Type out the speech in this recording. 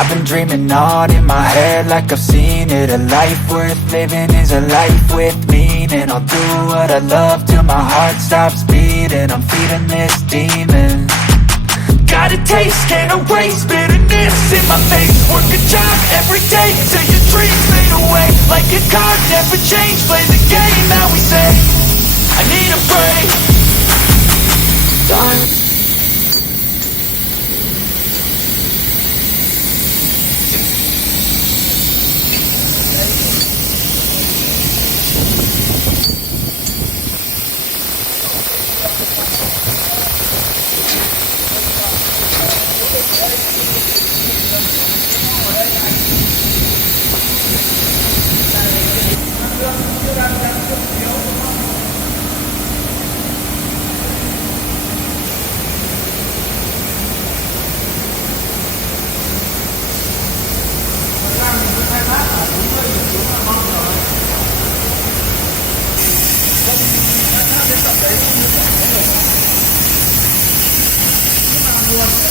I've been dreaming on in my head like I've seen it. A life worth living is a life with meaning. I'll do what I love till my heart stops beating. I'm feeding this demon. Got a taste, can't erase bitterness in my face. Work a job every day till your dreams fade away. Like a card, never change, play the game that we say. I need a break. Time. Hãy subscribe cho kênh Ghiền Mì Gõ để không bỏ lỡ những video hấp dẫn.